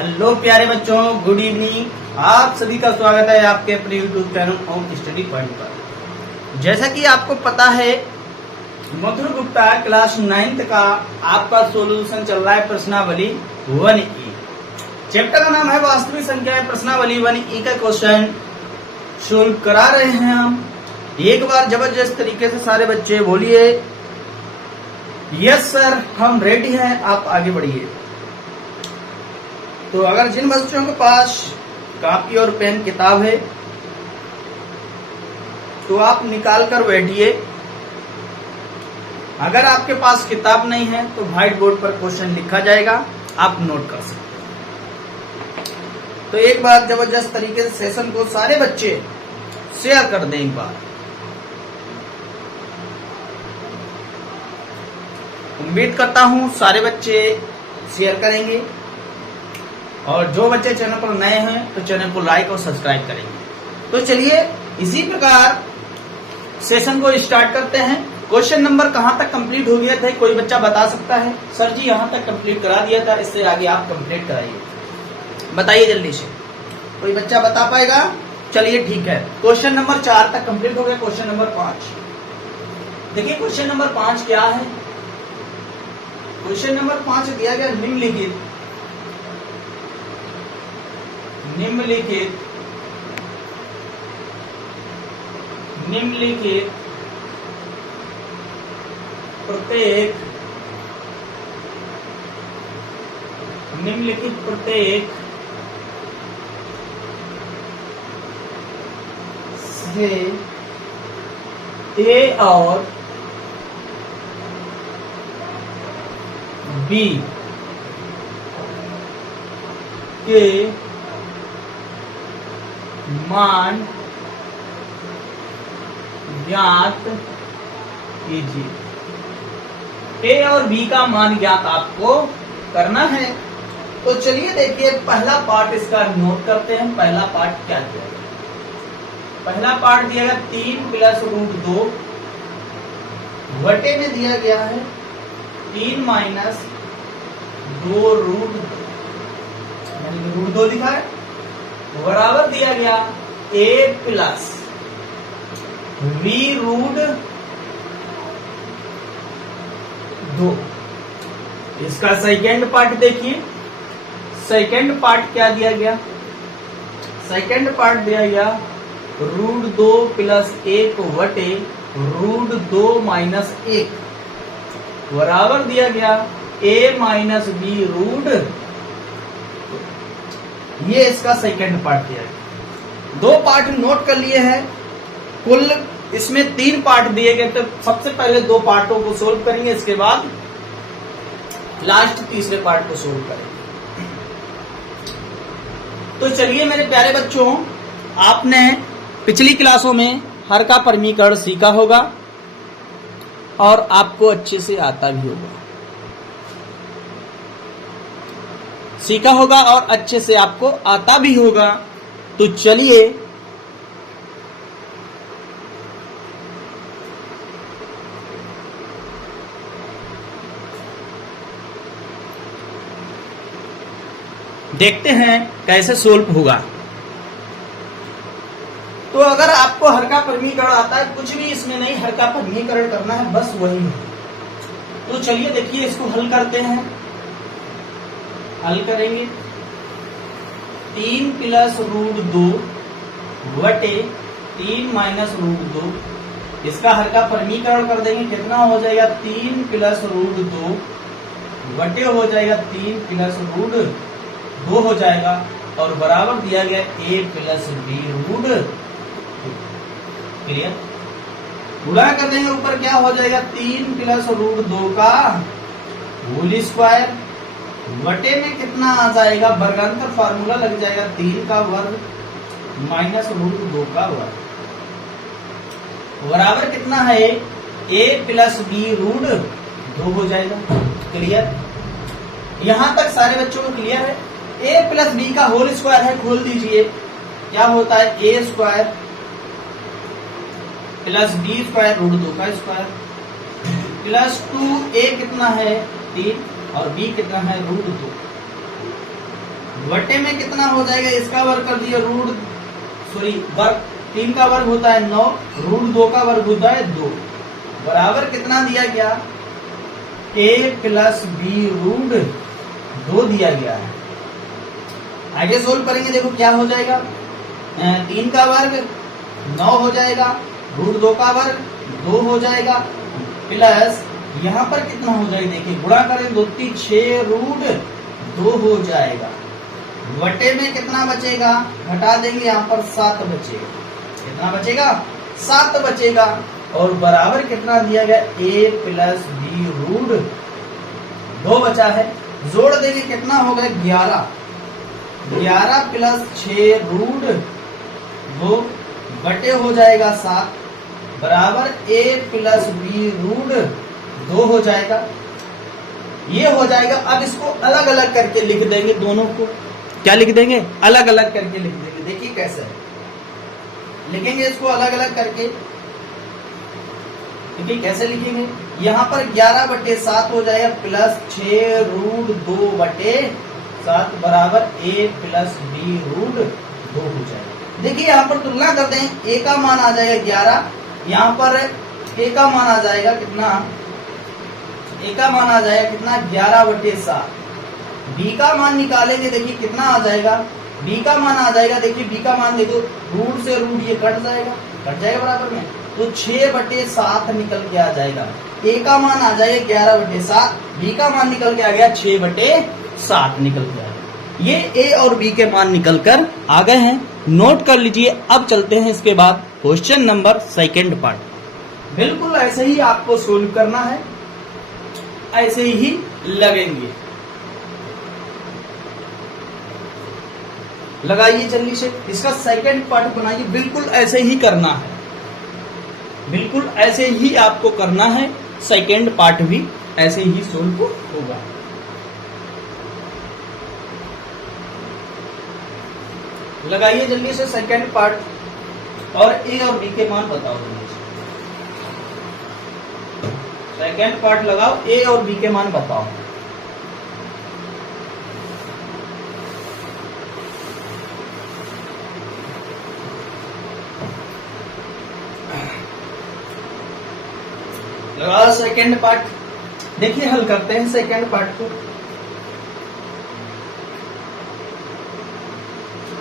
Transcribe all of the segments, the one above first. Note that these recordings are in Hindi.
हेलो प्यारे बच्चों, गुड इवनिंग। आप सभी का स्वागत है आपके अपने YouTube channel home study point पर। जैसा कि आपको पता है, मधुर गुप्ता क्लास 9th का आपका सॉल्यूशन चल रहा है प्रश्नावली 1E। चैप्टर का नाम है वास्तविक संख्या। प्रश्नावली 1E का क्वेश्चन सोल्व करा रहे हैं हम। एक बार जबरदस्त तरीके से सारे बच्चे बोलिए यस सर, हम रेडी हैं, आप आगे बढ़िए। तो अगर जिन बच्चों के पास कॉपी और पेन किताब है तो आप निकाल कर बैठिए। अगर आपके पास किताब नहीं है तो व्हाइट बोर्ड पर क्वेश्चन लिखा जाएगा, आप नोट कर सकते हैं। तो एक बार जबरदस्त तरीके से सेशन को सारे बच्चे शेयर कर दें एक बार। उम्मीद करता हूं सारे बच्चे शेयर करेंगे, और जो बच्चे चैनल पर नए हैं तो चैनल को लाइक और सब्सक्राइब करेंगे। तो चलिए इसी प्रकार सेशन को स्टार्ट करते हैं। क्वेश्चन नंबर कहां तक कंप्लीट हो गया था, कोई बच्चा बता सकता है? सर जी यहां तक कंप्लीट करा दिया था, इससे आगे आप कंप्लीट कराइए, बताइए जल्दी से। कोई बच्चा बता पाएगा? चलिए ठीक है, क्वेश्चन नंबर 4 तक कंप्लीट हो गया। क्वेश्चन नंबर 5 देखिए। क्वेश्चन नंबर 5 क्या है? क्वेश्चन नंबर 5 दिया गया निम्नलिखित प्रत्येक से ए और बी के मान ज्ञात कीजिए। ए और बी का मान ज्ञात आपको करना है। तो चलिए देखिए, पहला पार्ट इसका नोट करते हैं। पहला पार्ट क्या दिया गया? पहला पार्ट दिया गया 3 + √2 वटे में दिया गया है 3 - 2 √2, यानी √2 लिखा है, बराबर दिया गया a + v √2। इसका सेकेंड पार्ट देखिए। सेकेंड पार्ट क्या दिया गया? सेकेंड पार्ट दिया गया √2 + 1 वटे √2 - 1 बराबर दिया गया a - b √2। ये इसका सेकंड पार्ट दिया है। 2 पार्ट नोट कर लिए हैं। कुल इसमें 3 पार्ट दिए गए, तो सबसे पहले 2 पार्टों को सोल्व करेंगे, इसके बाद लास्ट तीसरे पार्ट को सोल्व करेंगे। तो चलिए मेरे प्यारे बच्चों, आपने पिछली क्लासों में हर का परमीकरण सीखा होगा और आपको अच्छे से आता भी होगा, सीखा होगा और अच्छे से आपको आता भी होगा। तो चलिए देखते हैं कैसे सोल्व होगा। तो अगर आपको हर का परमीकरण आता है, कुछ भी इसमें नहीं, हर का परमीकरण करना है, बस वही है। तो चलिए देखिए, इसको हल करते हैं। हल करेंगे 3 + √2 वटे 3 - √2। इसका हर का परमीकरण कर देंगे, कितना हो जाएगा? 3 + √2 वटे हो जाएगा 3 + √2 हो जाएगा, और बराबर दिया गया a + b √2। क्लियर? गुणा कर देंगे, ऊपर क्या हो जाएगा? 3 + √2 का होल स्क्वायर वटे में कितना आ जाएगा? वर्गांतर फार्मूला लग जाएगा 3 का वर्ग - √2 का वर्ग, बराबर कितना है? a + b √2 हो जाएगा। क्लियर? यहां तक सारे बच्चों को क्लियर है? a + b का होल स्क्वायर है, खोल दीजिए, क्या होता है? a² + b² √2 का स्क्वायर प्लस 2a कितना है? 3 और b कितना है? √2 बटे में कितना हो जाएगा, इसका वर्ग कर दिया वर्ग 3 का वर्ग होता है 9, √2 का वर्ग होता है 2, बराबर कितना दिया गया, a प्लस बी √2 दिया गया है। आगे सोल्व करेंगे, देखो क्या हो जाएगा, 3 का वर्ग 9 हो जाएगा, √2 का वर्ग 2 हो जाएगा, प्लस यहाँ पर कितना हो जाएगा, देखिए गुणा करें 2 3 6 √2 हो जाएगा, बटे में कितना बचेगा, घटा देंगे यहाँ पर 7 बचेगा, कितना बचेगा 7 बचेगा, और बराबर कितना दिया गया, a प्लस बी √2 बचा है, जोड़ देंगे कितना हो गया 11 प्लस 6 √2 बटे हो जाएगा 7, बराबर a प्लस बी √2 हो जाएगा। ये हो जाएगा। अब इसको अलग अलग करके लिख देंगे, दोनों को क्या लिख देंगे, अलग अलग करके लिख देंगे। देखिए कैसे लिखेंगे इसको अलग अलग करके, देखिए कैसे लिखेंगे, यहाँ पर 11/7 हो जाएगा प्लस 6 √2 बटे 7 बराबर a प्लस बी √2 हो जाएगा। देखिए यहाँ पर तुलना करते हैं, a का मान आ जाएगा 11, यहाँ पर a का मान आ जाएगा कितना, a का मान आ जाएगा कितना 11/7, b का मान निकालेंगे, देखिए कितना आ जाएगा, b का मान आ जाएगा, देखिए b का मान देखो रूट से रूट ये कट जाएगा बराबर में, तो 6/7 निकल के आ जाएगा। a का मान आ जाएगा 11/7, b का मान निकल के आ गया 6/7 निकल के आ गया। ये a और b के मान निकल कर आ गए हैं, नोट कर लीजिए। अब चलते हैं इसके बाद क्वेश्चन नंबर 2 पार्ट। बिल्कुल ऐसे ही आपको सोल्व करना है, ऐसे ही लगेंगे, लगाइए जल्दी से, इसका 2 पार्ट बनाइए। बिल्कुल ऐसे ही करना है, बिल्कुल ऐसे ही आपको करना है, 2 पार्ट भी ऐसे ही सोल्व होगा। लगाइए जल्दी से 2 पार्ट और a और b के मान बताओ जल्दी से। 2 पार्ट लगाओ, a और b के मान बताओ। लगाओ 2 पार्ट। देखिए हल करते हैं 2 पार्ट को।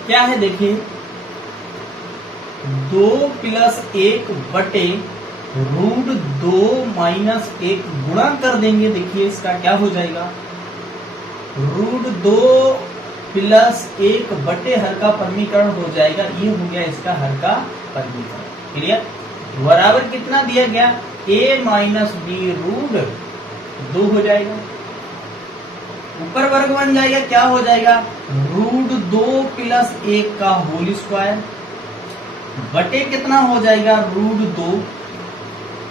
क्या है देखिए, 2 + 1 बटे √2 - 1 गुणा कर देंगे। देखिए इसका क्या हो जाएगा, √2 + 1 बटे हर का परमीकरण हो जाएगा, ये हो गया इसका हर का परमीकरण। क्लियर, बराबर कितना दिया गया, a - b √2 हो जाएगा, ऊपर वर्ग बन जाएगा, क्या हो जाएगा, √2 + 1 का होल स्क्वायर बटे कितना हो जाएगा, √2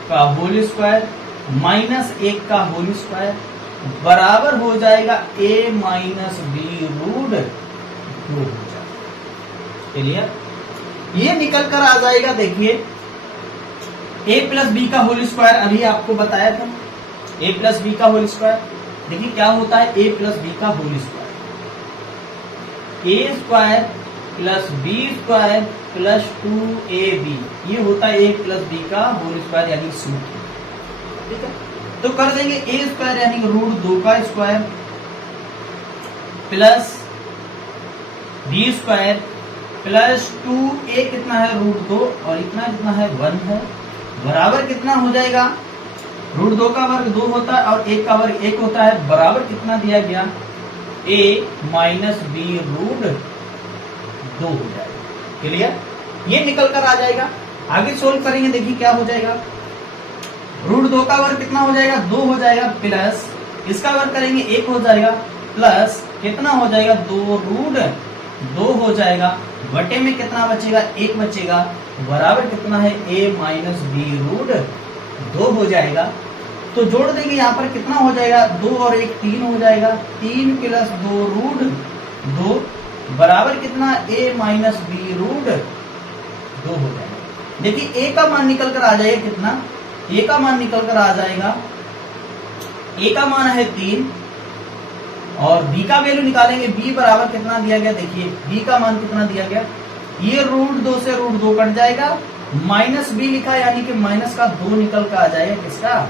का होल स्क्वायर -1 का होल स्क्वायर बराबर हो जाएगा a - b √2 हो जाएगा। क्लियर, ये निकल कर आ जाएगा। देखिए a + b का होल स्क्वायर अभी आपको बताया था, a + b का होल स्क्वायर। देखिए क्या होता है, a + b का whole square, a² + b² + 2ab, ये होता है a + b का होल स्क्वायर यानी सूत्र। ठीक है, तो कर देंगे a² यानी √2 का square plus b² plus 2a कितना है √2 और इतना कितना है 1 है, बराबर कितना हो जाएगा, √2 का वर्ग 2 होता है और 1 का वर्ग 1 होता है, बराबर कितना दिया गया, a - b √2 हो जाएगा। क्लियर, ये निकल कर आ जाएगा। आगे सोल्व करेंगे, देखिए क्या हो जाएगा, √2 का वर्ग कितना हो जाएगा, 2 हो जाएगा, प्लस इसका वर्ग करेंगे 1 हो जाएगा, प्लस कितना हो जाएगा, 2 हो जाएगा, बटे में कितना बचेगा, 1 बचेगा, बराबर कितना है, a - b √2 हो जाएगा। तो जोड़ देंगे, यहाँ पर कितना हो जाएगा, 2 और 1 3 हो जाएगा, 3 + 2 √2 बराबर कितना, a - b √2 हो जाएगा। देखिए a का मान निकल कर आ जाएगा कितना, a का मान निकल कर आ जाएगा, a का मान है 3 और b का वैल्यू निकालेंगे। b बराबर कितना दिया गया, देखिए b का मान कितना दिया गया, ये √2 से √2 कट जाएगा, माइनस b लिखा यानी कि माइनस का 2 निकल कर आ जाएगा, किसका,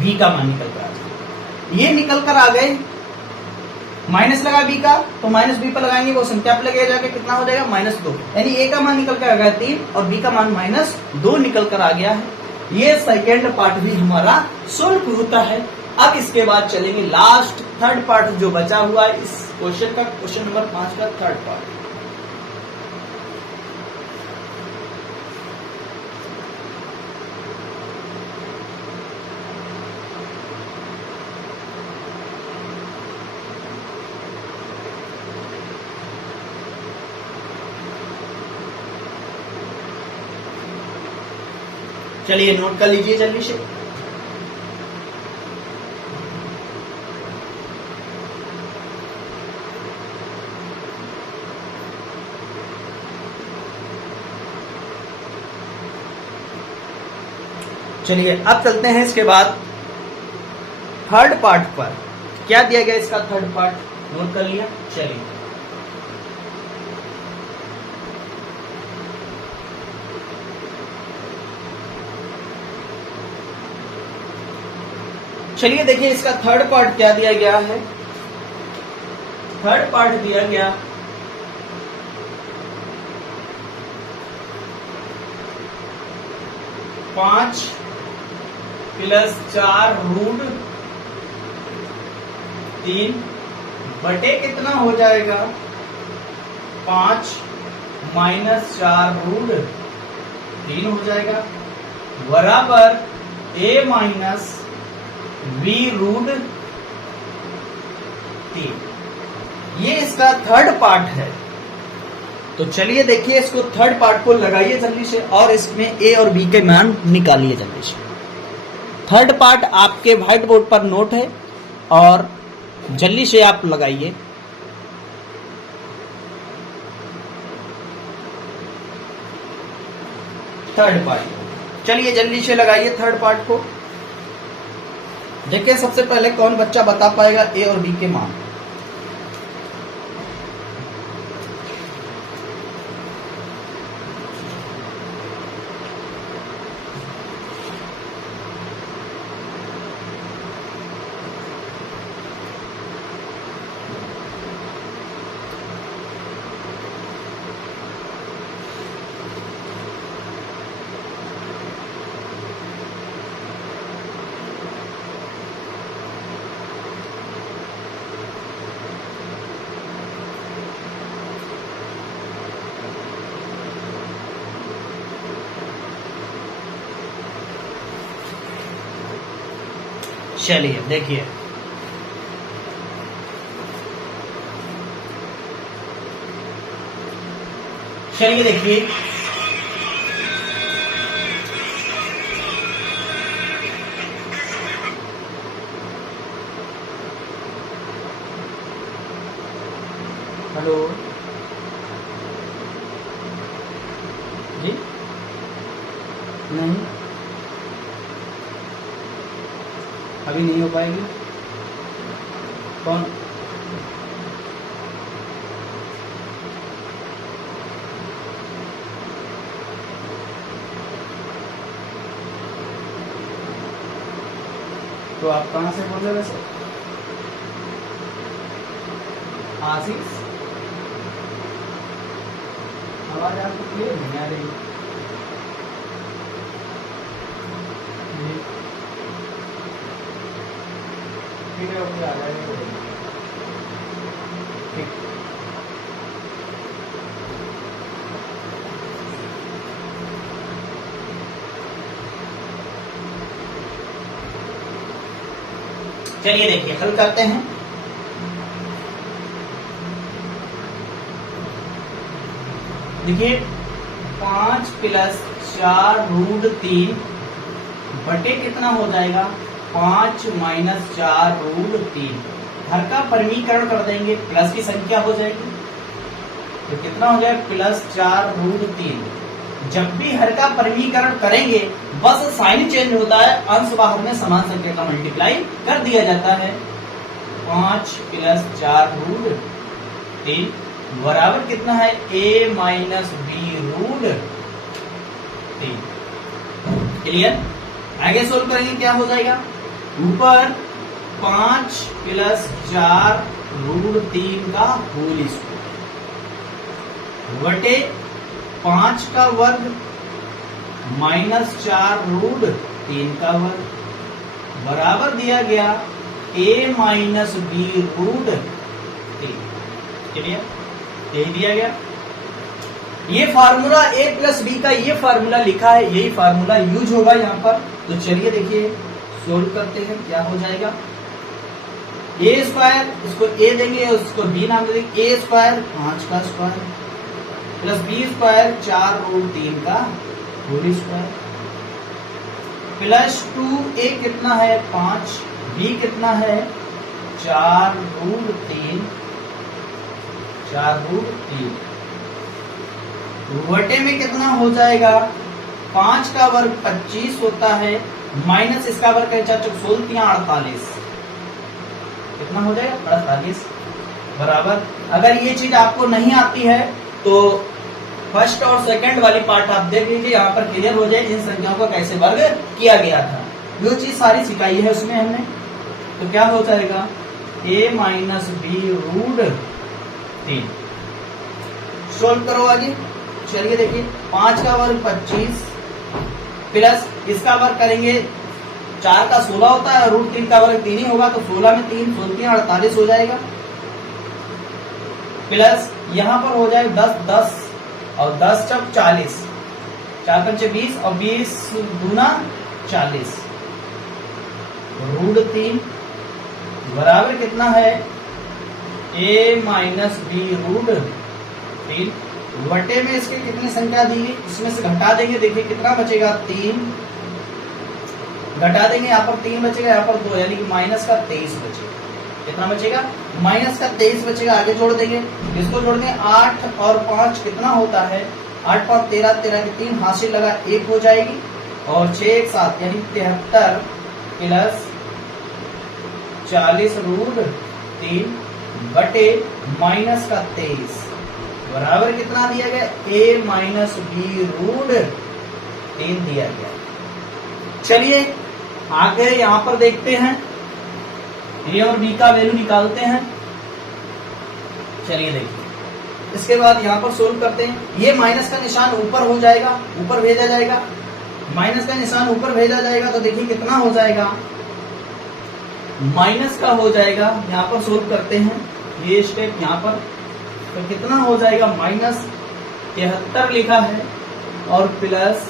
b का मान निकल कर आ जाएगा। ये निकल कर आ गए, माइनस लगा b का तो माइनस b पर लगाएंगे, वो संख्या पर लगेगा जाके कितना हो जाएगा -2, यानी a का मान निकल कर आ गया 3 और b का मान -2 निकल कर आ गया है। ये सेकेंड पार्ट भी हमारा सोल्व होता है। अब इसके बाद चलेंगे लास्ट थर्ड पार्ट जो बचा हुआ है इस क्वेश्चन का, क्वेश्चन नंबर 5 का थर्ड पार्ट। चलिए नोट कर लीजिए जल्दी से। चलिए अब चलते हैं इसके बाद थर्ड पार्ट पर। क्या दिया गया इसका थर्ड पार्ट, नोट कर लिया। चलिए देखिए इसका थर्ड पार्ट क्या दिया गया है। थर्ड पार्ट दिया गया 5 + 4 √3 बटे कितना हो जाएगा 5 - 4 √3 हो जाएगा, बराबर a - b √3। ये इसका थर्ड पार्ट है। तो चलिए देखिए इसको थर्ड पार्ट को लगाइए जल्दी से और इसमें a और b के मान निकालिए जल्दी से। थर्ड पार्ट आपके व्हाइट बोर्ड पर नोट है और जल्दी से आप लगाइए। थर्ड पार्ट चलिए जल्दी से लगाइए थर्ड पार्ट को। देखिए सबसे पहले कौन बच्चा बता पाएगा a और b के मान। चलिए देखिए हेलो जी, नहीं अभी नहीं हो पाएगी। कौन, तो आप कहाँ से बोल रहे वैसे? आशीष, आवाज आपको क्लियर नहीं आ रही। ठीक है, ओके, आ जाएगा। ठीक, चलिए देखिए हल करते हैं। देखिए 5 + 4 √3 बटे कितना हो जाएगा 5 - 4 √3। हर का परिमीकरण कर देंगे, प्लस की संख्या हो जाएगी तो कितना हो जाएगा +4 √3। जब भी हर का परिमीकरण करेंगे बस साइन चेंज होता है, अंश बाहर में समान संख्या का मल्टीप्लाई कर दिया जाता है। 5 प्लस 4 रूट 3 बराबर कितना है a minus B root 3। Clear? आगे सोल्व करेंगे, क्या हो जाएगा, ऊपर 5 प्लस 4 रूट 3 का होल स्क्वायर बटे 5 का वर्ग माइनस 4 रूट 3 का वर्ग बराबर दिया गया a minus B root 3। Clear? यही दिया गया। ये फार्मूला a प्लस बी का ये फार्मूला लिखा है, यही फार्मूला यूज होगा यहाँ पर। तो चलिए देखिए सोल्व करते हैं, क्या हो जाएगा। a स्क्वायर, इसको a देंगे, उसको b नाम दे देंगे। a स्क्वायर 5 का square plus b square 4 root 3 का होल स्क्वायर प्लस 2a कितना है 5, b कितना है 4 रूट 3 बटे में कितना हो जाएगा, 5 का वर्ग 25 होता है माइनस इसका वर्ग है 4 16 48, कितना हो जाएगा 48 बराबर। अगर ये चीज आपको नहीं आती है तो फर्स्ट और सेकंड वाली पार्ट आप देख लीजिए, यहाँ पर क्लियर हो जाए इन संख्याओं को कैसे वर्ग किया गया था। जो चीज सारी सिखाई है उसमें हमने, तो क्या हो जाएगा a minus B root 3। Solve करो आगे। चलिए देखिए 5 का वर्ग 25 प्लस इसका वर्ग करेंगे 4 का 16 होता है, रूट 3 का वर्ग 3 ही होगा, तो 16 में 3 16 48 हो जाएगा प्लस यहाँ पर हो जाएगा 10 10 और 10 चौक 40, 4 पंचे 20 और 20 दूना 40 रूट 3 बराबर कितना है a माइनस बी रूट 3 बटे में इसके कितनी संख्या दी गई, इसमें से घटा देंगे, देखिए कितना बचेगा 3, घटा देंगे यहाँ पर 3 बचेगा, यहाँ पर 2 यानी कि माइनस का 23 बचेगा। कितना बचेगा माइनस का 23 बचेगा। आगे जोड़ देंगे, इसको जोड़ देंगे 8 और 5 कितना होता है 8 5 13 13 के 3 हासिल लगा 1 हो जाएगी और 6 1 7 यानी 73 प्लस 40 रूट 3 बटे माइनस का 23 बराबर कितना दिया गया a माइनस बी रूट 3 दिया गया। चलिए आगे यहां पर देखते हैं, a और b का वैल्यू निकालते हैं। चलिए देखिए इसके बाद यहां पर सोल्व करते हैं। ये माइनस का निशान ऊपर हो जाएगा, ऊपर भेजा जाएगा, माइनस का निशान ऊपर भेजा जाएगा, तो देखिए कितना हो जाएगा माइनस का हो जाएगा। यहाँ पर सोल्व करते हैं ये स्टेप यहाँ पर, तो कितना हो जाएगा माइनस 73 लिखा है और प्लस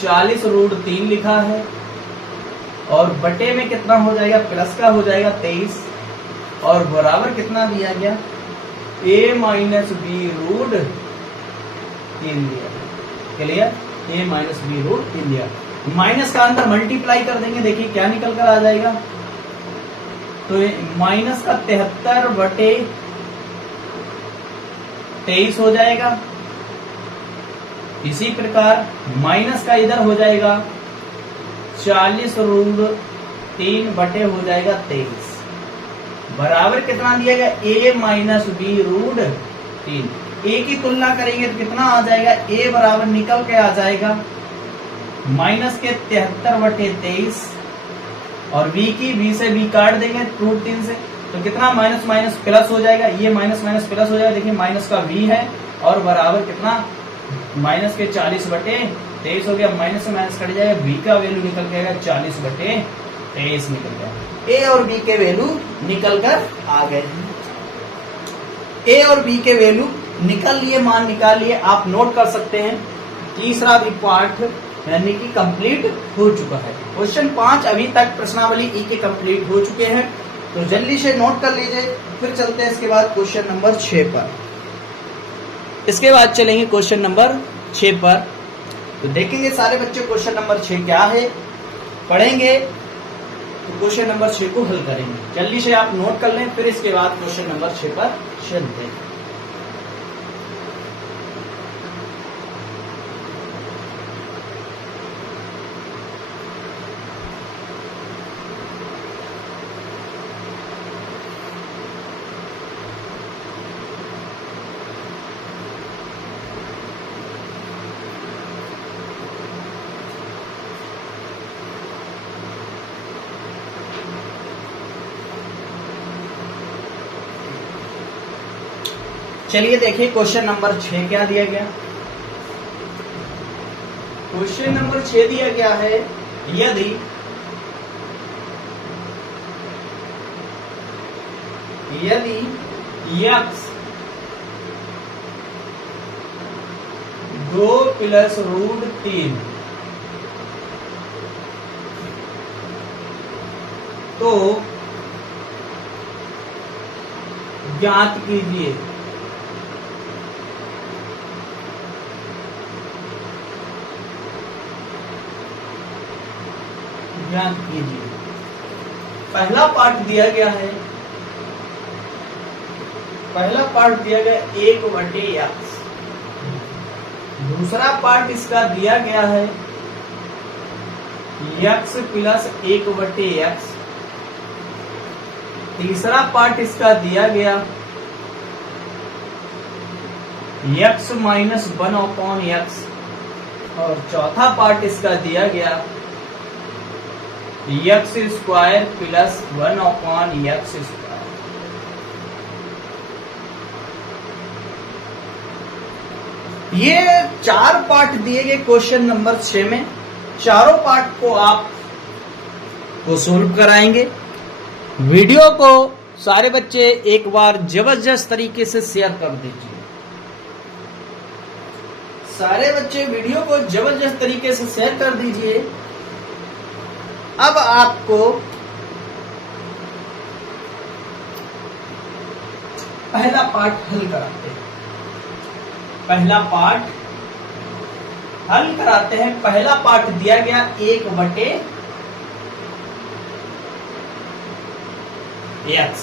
40 रूट 3 लिखा है और बटे में कितना हो जाएगा प्लस का हो जाएगा 23 और बराबर कितना दिया गया a माइनस बी रूट 3 दिया। Clear? a minus B root 3 दिया। माइनस का अंदर मल्टीप्लाई कर देंगे, देखिए क्या निकल कर आ जाएगा, तो माइनस का 73 बटे 23 हो जाएगा। इसी प्रकार माइनस का इधर हो जाएगा 40 रूट 3 बटे हो जाएगा 23 बराबर कितना दिया गया a minus B root 3। a की तुलना करेंगे तो कितना आ जाएगा, a बराबर निकल के आ जाएगा माइनस के 73 बटे 23 और b की b से b काट देंगे रूट 3 से, तो कितना माइनस माइनस प्लस हो जाएगा, ये माइनस माइनस प्लस हो जाएगा। देखिए माइनस का v है और बराबर कितना माइनस के 40 बटे 23 हो गया, माइनस से माइनस कट जाएगा, b का वैल्यू निकल के आएगा 40 बटे 23 निकल जाएगा। a और b के वैल्यू निकल कर आ गए। a और b के वैल्यू निकल लिए, मान निकाल लिए, आप नोट कर सकते हैं। तीसरा भी पार्ट यानी कि कंप्लीट हो चुका है। क्वेश्चन 5 अभी तक प्रश्नावली ई के कंप्लीट हो चुके हैं, तो जल्दी से नोट कर लीजिए। फिर चलते हैं इसके बाद क्वेश्चन नंबर 6 पर। इसके बाद चलेंगे क्वेश्चन नंबर 6 पर, तो देखेंगे सारे बच्चे क्वेश्चन नंबर 6 क्या है, पढ़ेंगे तो क्वेश्चन नंबर 6 को हल करेंगे। जल्दी से आप नोट कर लें, फिर इसके बाद क्वेश्चन नंबर 6 पर चलते हैं। चलिए देखिए क्वेश्चन नंबर 6 क्या दिया गया। क्वेश्चन नंबर 6 दिया गया है, यदि x 2 + √3 तो ज्ञात कीजिए पहला पार्ट दिया गया है, 1/x। दूसरा पार्ट इसका दिया गया है x + 1/x। तीसरा पार्ट इसका दिया गया x - 1/x। और चौथा पार्ट इसका दिया गया x² + 1/x²। ये 4 पार्ट दिए गए क्वेश्चन नंबर 6 में। चारों पार्ट को आप को सोल्व कराएंगे। वीडियो को सारे बच्चे एक बार जबरदस्त तरीके से शेयर कर दीजिए। सारे बच्चे वीडियो को जबरदस्त तरीके से शेयर कर दीजिए। अब आपको पहला पार्ट हल कराते हैं। पहला पार्ट दिया गया 1/x।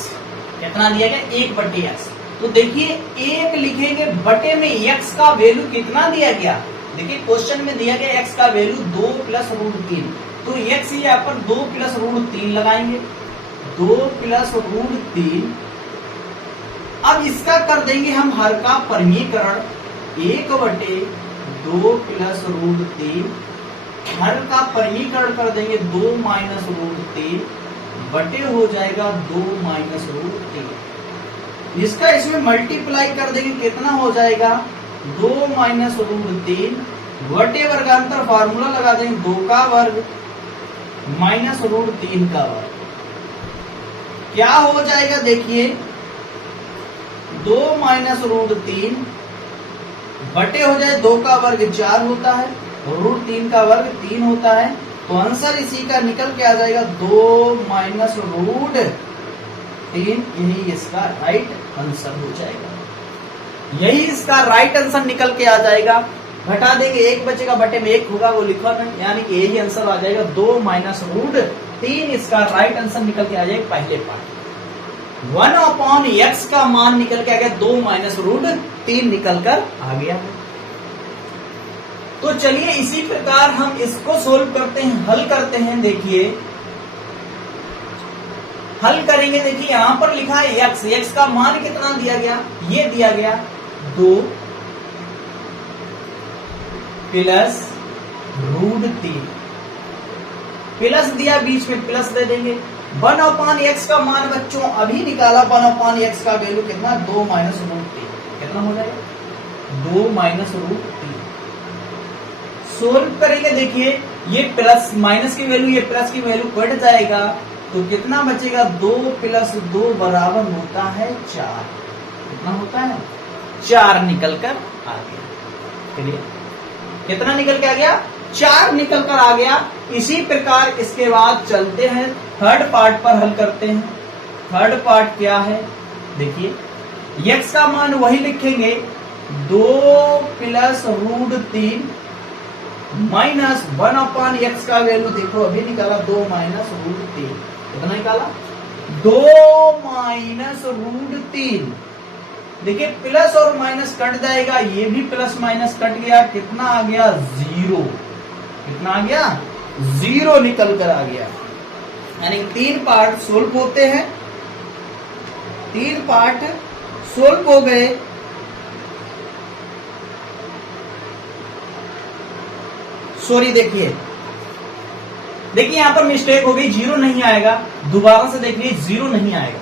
कितना दिया गया? 1/x। तो देखिए 1 लिखेंगे, बटे में x का वैल्यू कितना दिया गया। देखिए क्वेश्चन में दिया गया x का वैल्यू 2 + √3। तो x यहाँ पर 2 + √3 लगाएंगे, 2 + √3। अब इसका कर देंगे हम हर का परमीकरण, 1/2 + √3। हर का परमीकरण कर देंगे 2 - √3 बटे हो जाएगा 2 - √3। इसका इसमें मल्टीप्लाई कर देंगे, कितना हो जाएगा 2 - √3 बटे वर्गांतर फार्मूला लगा देंगे 2 का वर्ग - √3 का वर्ग। क्या हो जाएगा देखिए 2 - √3 बटे हो जाए 2 का वर्ग 4 होता है, √3 का वर्ग 3 होता है। तो आंसर इसी का निकल के आ जाएगा 2 - √3। यही इसका राइट आंसर हो जाएगा। यही इसका राइट आंसर निकल के आ जाएगा। घटा देंगे, 1 बचेगा, बटे में 1 होगा, वो लिखा था, यानी कि यही आंसर आ जाएगा 2 - √3। इसका राइट आंसर निकल के आ जाएगा पहले पार्ट। 1/x का मान निकल के आ गया, 2 - √3 निकल कर आ गया। तो चलिए इसी प्रकार हम इसको सोल्व करते हैं, हल करते हैं। देखिए हल करेंगे, देखिए यहां पर लिखा है x का मान कितना दिया गया, ये दिया गया 2 + √3। प्लस दिया, बीच में प्लस दे देंगे। 1/x का मान बच्चों अभी निकाला, 1/x का वैल्यू कितना 2 - √3। कितना हो जाएगा 2 - √3। सोल्व करेंगे, देखिए ये प्लस माइनस की वैल्यू, ये प्लस की वैल्यू कट जाएगा, तो कितना बचेगा 2 + 2 बराबर होता है 4। कितना होता है 4 निकल कर आ गया। चलिए कितना निकल के आ गया 4 निकल कर आ गया। इसी प्रकार इसके बाद चलते हैं थर्ड पार्ट पर, हल करते हैं। थर्ड पार्ट क्या है देखिए, x का मान वही लिखेंगे 2 + √3 माइनस 1/x का वैल्यू देखो अभी निकाला 2 - √3। कितना निकाला 2 - √3। देखिए प्लस और माइनस कट जाएगा, ये भी प्लस माइनस कट गया, कितना आ गया 0। कितना आ गया 0 निकल कर आ गया। यानी 3 पार्ट सोल्व होते हैं, 3 पार्ट सोल्व हो गए। सॉरी देखिए यहां पर मिस्टेक हो गई, 0 नहीं आएगा। दोबारा से देखिए 0 नहीं आएगा।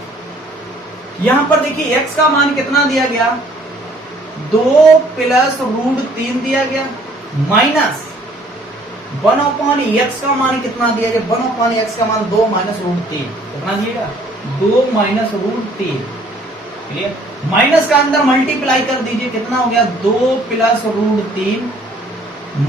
यहां पर देखिए x का मान कितना दिया गया 2 प्लस रूट 3 दिया गया माइनस 1/x का मान कितना दिया गया, 1/x का मान 2 माइनस रूट 3 कितना दिएगा 2 माइनस रूट 3। क्लियर। माइनस का अंदर मल्टीप्लाई कर दीजिए, कितना हो गया 2 प्लस रूट 3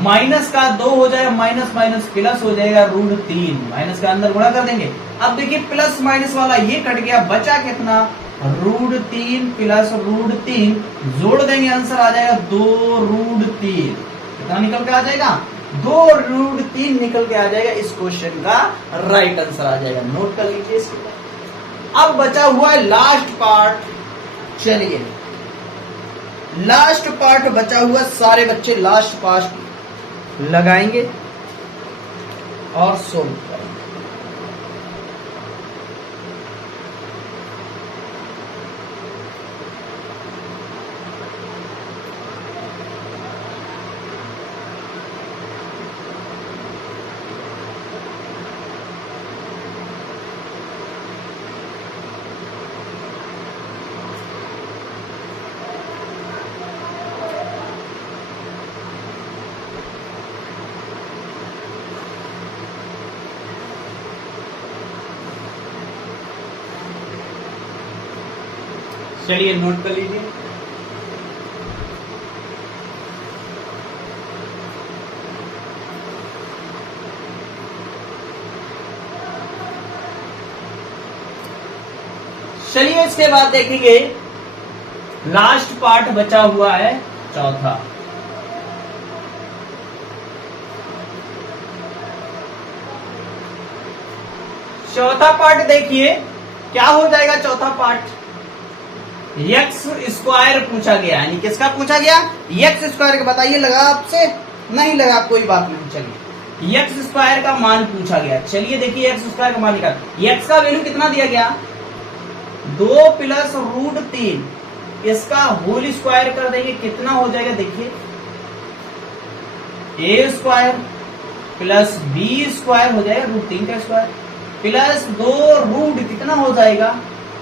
माइनस का 2 हो जाएगा, माइनस माइनस प्लस हो जाएगा रूट 3, माइनस का अंदर गुणा कर देंगे। अब देखिए प्लस माइनस वाला ये कट गया, बचा कितना रूट 3 प्लस रूट 3 जोड़ देंगे, आंसर आ जाएगा 2 रूट 3। कितना निकल के आ जाएगा 2 रूट 3 निकल के आ जाएगा। इस क्वेश्चन का राइट आंसर आ जाएगा। नोट कर लीजिए इसको। अब बचा हुआ है लास्ट पार्ट। चलिए लास्ट पार्ट बचा हुआ, सारे बच्चे लास्ट पार्ट लगाएंगे और सोल्व करेंगे। चलिए नोट कर लीजिए। चलिए इसके बाद देखेंगे लास्ट पार्ट बचा हुआ है चौथा। चौथा पार्ट देखिए क्या हो जाएगा। चौथा पार्ट एक्स स्क्वायर पूछा गया, यानी किसका पूछा गया एक्स स्क्वायर का। बताइए लगा आपसे, नहीं लगा कोई बात नहीं। चलिए एक्स स्क्वायर का मान पूछा गया। चलिए देखिए एक्स स्क्वायर का मान निकाल। एक्स का वैल्यू कितना दिया गया 2 प्लस रूट 3, इसका होल स्क्वायर कर देंगे, कितना हो जाएगा देखिए ए स्क्वायर प्लस बी स्क्वायर हो जाएगा रूट 3 का स्क्वायर प्लस 2 रूट कितना हो जाएगा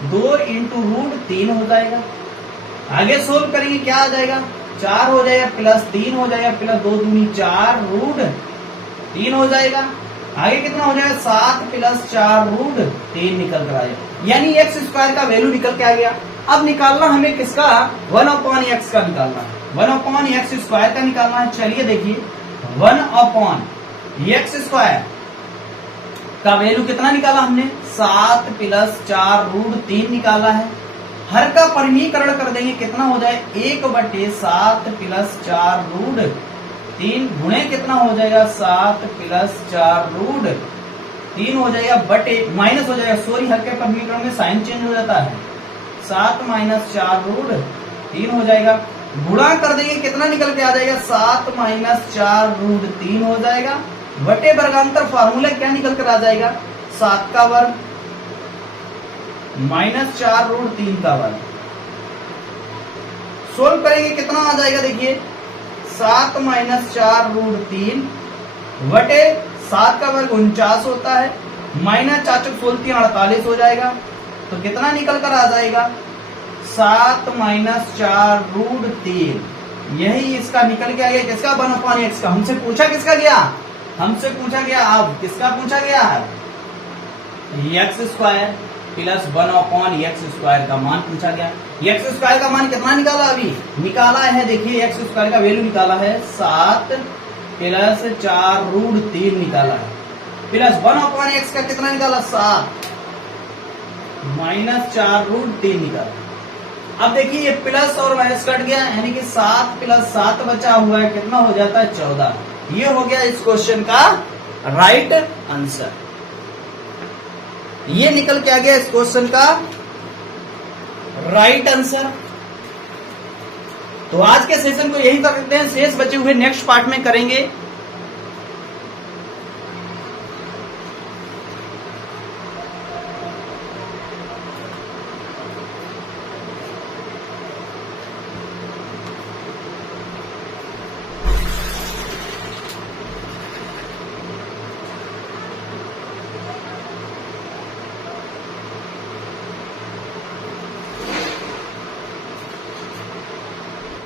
2 इंटू रूट 3 हो जाएगा। आगे सोल्व करेंगे क्या आ जाएगा 4 हो जाएगा प्लस 3 हो जाएगा प्लस 2 दूनी 4 रूट 3 हो जाएगा। आगे कितना हो जाएगा 7 प्लस 4 रूट 3 निकल कर आएगा, यानी एक्स स्क्वायर का वैल्यू निकल के आ गया। अब निकालना हमें किसका 1/x का निकालना है, 1/x स्क्वायर का निकालना है। चलिए देखिए 1/x स्क्वायर का वैल्यू कितना निकाला हमने 7 प्लस 4 रूट 3 निकाला है। हर का परिमीकरण कर देंगे, कितना हो जाए 1/7 प्लस 4 रूट 3 गुणे कितना हो जाएगा 7 प्लस 4 रूट 3 हो जाएगा बटे माइनस हो जाएगा, सॉरी हर के परिमीकरण में साइन चेंज हो जाता है, 7 माइनस 4 रूट 3 हो जाएगा। गुणा कर देंगे कितना निकल के आ जाएगा 7 माइनस 4 रूट 3 हो जाएगा बटे वर्गांतर फार्मूला क्या निकल कर आ जाएगा 7 का वर्ग माइनस 4 रूट 3 का वर्ग। सोल्व करेंगे कितना आ जाएगा देखिए 7 माइनस 4 रूट 3 बटे 7 का वर्ग 49 होता है, माइनस 4 चौक 16 48 हो जाएगा। तो कितना निकल कर आ जाएगा 7 माइनस 4 रूट 3, यही इसका निकल के आ गया किसका 1/x का। हमसे पूछा किसका गया, हमसे पूछा गया अब किसका पूछा गया है x square plus 1/x square का मान पूछा गया। एक्स स्क्वायर का मान कितना निकाला अभी निकाला है, देखिए एक्स स्क्वायर का वैल्यू निकाला है 7 प्लस 4 रूट 3 निकाला है, प्लस 1/x का कितना निकाला 7 माइनस 4 रूट 3 निकाला। अब देखिए ये प्लस और माइनस कट गया, यानी कि 7 प्लस 7 बचा हुआ है, कितना हो जाता है 14। ये हो गया इस क्वेश्चन का राइट आंसर। ये निकल के आ गया इस क्वेश्चन का राइट आंसर। तो आज के सेशन को यही कर सकते हैं, शेष बचे हुए नेक्स्ट पार्ट में करेंगे।